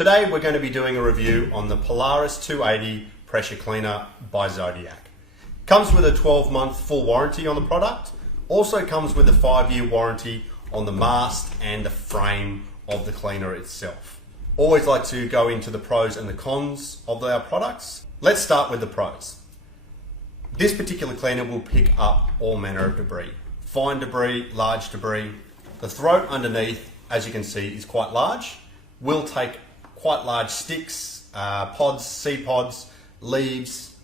Today we're going to be doing a review on the Polaris 280 pressure cleaner by Zodiac. Comes with a 12-month full warranty on the product. Also comes with a 5-year warranty on the mast and the frame of the cleaner itself. Always like to go into the pros and the cons of our products. Let's start with the pros. This particular cleaner will pick up all manner of debris. Fine debris, large debris. The throat underneath, as you can see, is quite large. Will take quite large sticks, pods, seed pods, leaves.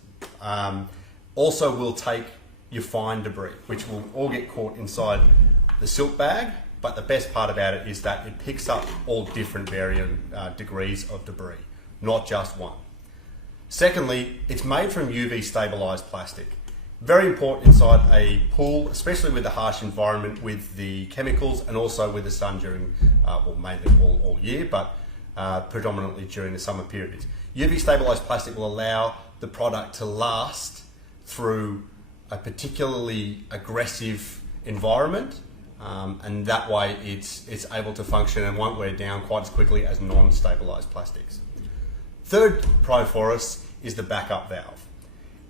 Also will take your fine debris, which will all get caught inside the silk bag. But the best part about it is that it picks up all different varying degrees of debris, not just one. Secondly, it's made from UV stabilized plastic. Very important inside a pool, especially with the harsh environment with the chemicals and also with the sun during, well, mainly all year, but predominantly during the summer periods. UV stabilized plastic will allow the product to last through a particularly aggressive environment, and that way it's able to function and won't wear down quite as quickly as non-stabilized plastics. Third pro for us is the backup valve.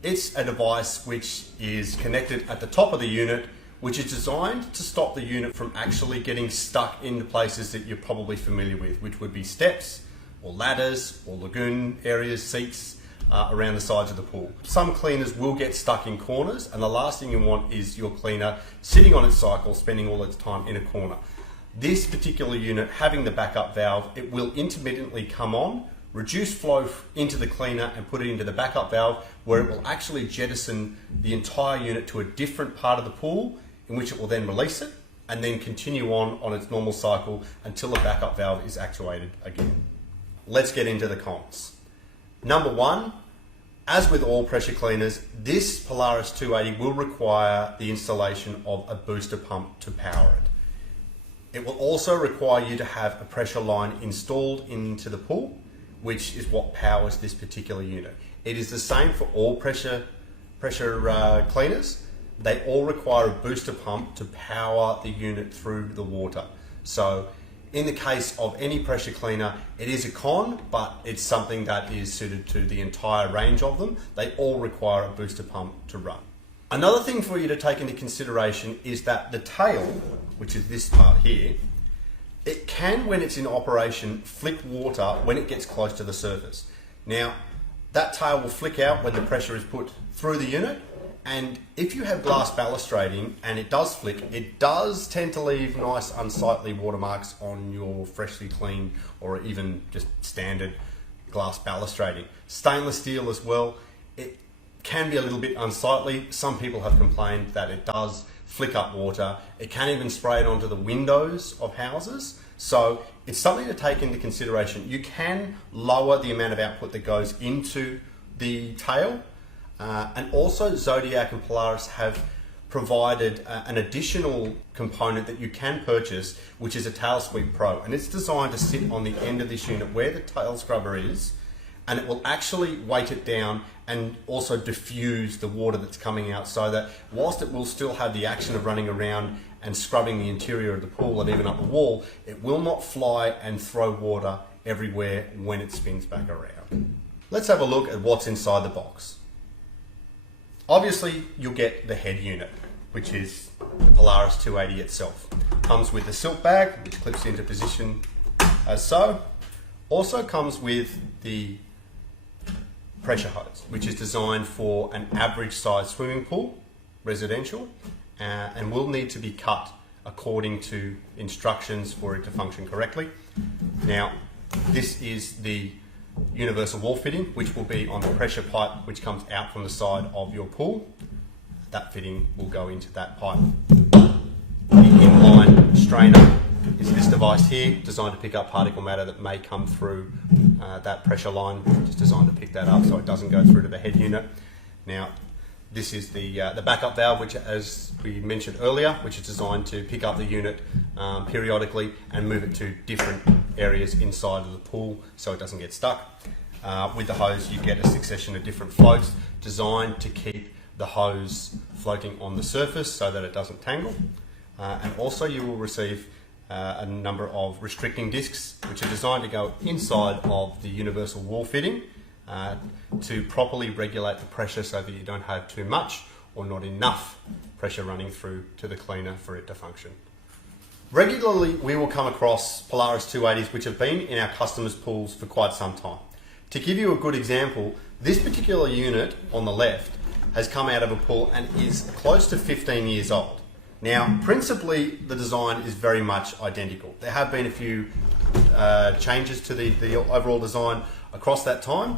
It's a device which is connected at the top of the unit, which is designed to stop the unit from actually getting stuck into places that you're probably familiar with, which would be steps or ladders or lagoon areas, seats around the sides of the pool. Some cleaners will get stuck in corners, and the last thing you want is your cleaner sitting on its cycle, spending all its time in a corner. This particular unit, having the backup valve, it will intermittently come on, reduce flow into the cleaner and put it into the backup valve, where it will actually jettison the entire unit to a different part of the pool, in which it will then release it and then continue on its normal cycle until the backup valve is actuated again. Let's get into the cons. Number one, as with all pressure cleaners, this Polaris 280 will require the installation of a booster pump to power it. It will also require you to have a pressure line installed into the pool, which is what powers this particular unit. It is the same for all pressure cleaners. They all require a booster pump to power the unit through the water. So in the case of any pressure cleaner, it is a con, but it's something that is suited to the entire range of them. They all require a booster pump to run. Another thing for you to take into consideration is that the tail, which is this part here, it can, when it's in operation, flick water when it gets close to the surface. Now, that tail will flick out when the pressure is put through the unit, and if you have glass balustrading and it does flick, it does tend to leave nice unsightly watermarks on your freshly cleaned or even just standard glass balustrading. Stainless steel as well, it can be a little bit unsightly. Some people have complained that it does flick up water. It can even spray it onto the windows of houses. So it's something to take into consideration. You can lower the amount of output that goes into the tail. And also Zodiac and Polaris have provided an additional component that you can purchase, which is a Tail Sweep Pro. And it's designed to sit on the end of this unit where the tail scrubber is, and it will actually weight it down and also diffuse the water that's coming out, so that whilst it will still have the action of running around and scrubbing the interior of the pool and even up the wall, it will not fly and throw water everywhere when it spins back around. Let's have a look at what's inside the box. Obviously, you'll get the head unit, which is the Polaris 280 itself. Comes with the silk bag, which clips into position as so. Also comes with the pressure hose, which is designed for an average size swimming pool, residential, and will need to be cut according to instructions for it to function correctly. Now, this is the universal wall fitting, which will be on the pressure pipe which comes out from the side of your pool. That fitting will go into that pipe. The inline strainer is this device here, designed to pick up particle matter that may come through that pressure line, which is designed to pick that up so it doesn't go through to the head unit. Now, this is the backup valve, which, as we mentioned earlier, which is designed to pick up the unit periodically and move it to different areas inside of the pool so it doesn't get stuck. With the hose, you get a succession of different floats designed to keep the hose floating on the surface so that it doesn't tangle. And also you will receive a number of restricting discs which are designed to go inside of the universal wall fitting to properly regulate the pressure so that you don't have too much or not enough pressure running through to the cleaner for it to function. Regularly we will come across Polaris 280s which have been in our customers' pools for quite some time. To give you a good example, this particular unit on the left has come out of a pool and is close to 15 years old. Now, principally, the design is very much identical. There have been a few changes to the overall design across that time.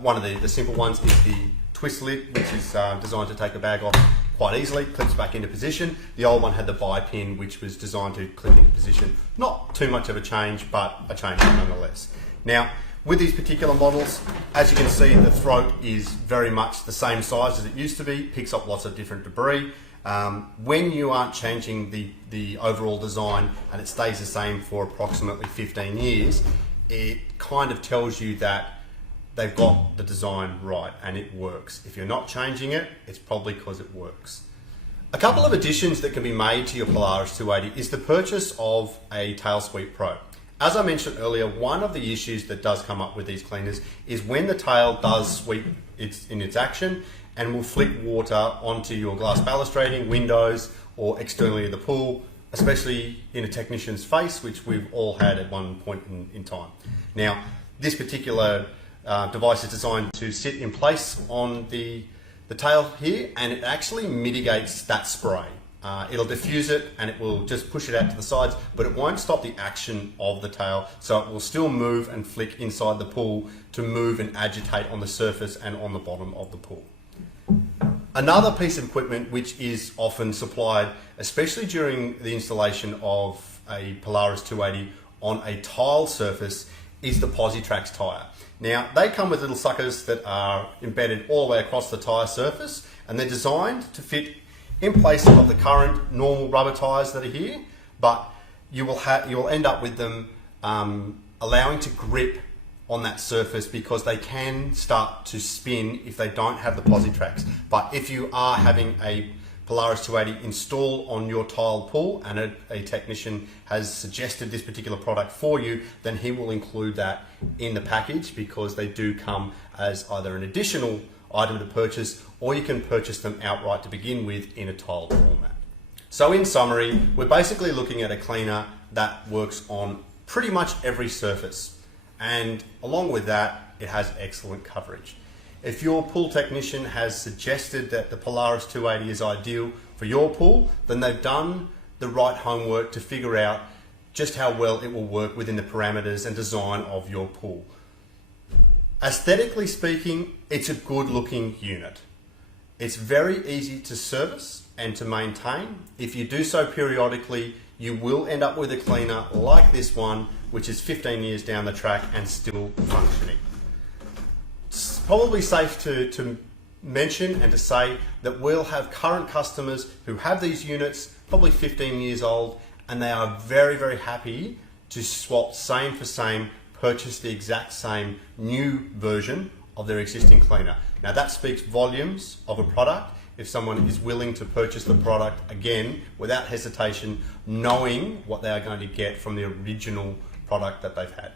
One of the simple ones is the twist lid, which is designed to take the bag off quite easily, clips back into position. The old one had the bi-pin, which was designed to clip into position. Not too much of a change, but a change nonetheless. Now, with these particular models, as you can see, the throat is very much the same size as it used to be, picks up lots of different debris. When you aren't changing the overall design and it stays the same for approximately 15 years, it kind of tells you that they've got the design right and it works. If you're not changing it, it's probably because it works. A couple of additions that can be made to your Polaris 280 is the purchase of a Tail Sweep Pro. As I mentioned earlier, one of the issues that does come up with these cleaners is when the tail does sweep in its action and will flick water onto your glass balustrading, windows, or externally in the pool, especially in a technician's face, which we've all had at one point in time. Now, this particular device is designed to sit in place on the tail here, and it actually mitigates that spray. It'll diffuse it and it will just push it out to the sides, but it won't stop the action of the tail, so it will still move and flick inside the pool to move and agitate on the surface and on the bottom of the pool. Another piece of equipment which is often supplied, especially during the installation of a Polaris 280 on a tile surface, is the Positrax tyre. Now, they come with little suckers that are embedded all the way across the tyre surface, and they're designed to fit in place of the current normal rubber tyres that are here, but you will end up with them allowing to grip on that surface because they can start to spin if they don't have the Positrax. But if you are having a Polaris 280 installed on your tile pool and a technician has suggested this particular product for you, then he will include that in the package because they do come as either an additional item to purchase, or you can purchase them outright to begin with in a tiled format. So in summary, we're basically looking at a cleaner that works on pretty much every surface, and along with that, it has excellent coverage. If your pool technician has suggested that the Polaris 280 is ideal for your pool, then they've done the right homework to figure out just how well it will work within the parameters and design of your pool. Aesthetically speaking, it's a good looking unit. It's very easy to service and to maintain. If you do so periodically, you will end up with a cleaner like this one, which is 15 years down the track and still functioning. It's probably safe to mention and to say that we'll have current customers who have these units, probably 15 years old, and they are very, very happy to swap same for same, purchase the exact same new version of their existing cleaner. Now that speaks volumes of a product if someone is willing to purchase the product again without hesitation, knowing what they are going to get from the original product that they've had.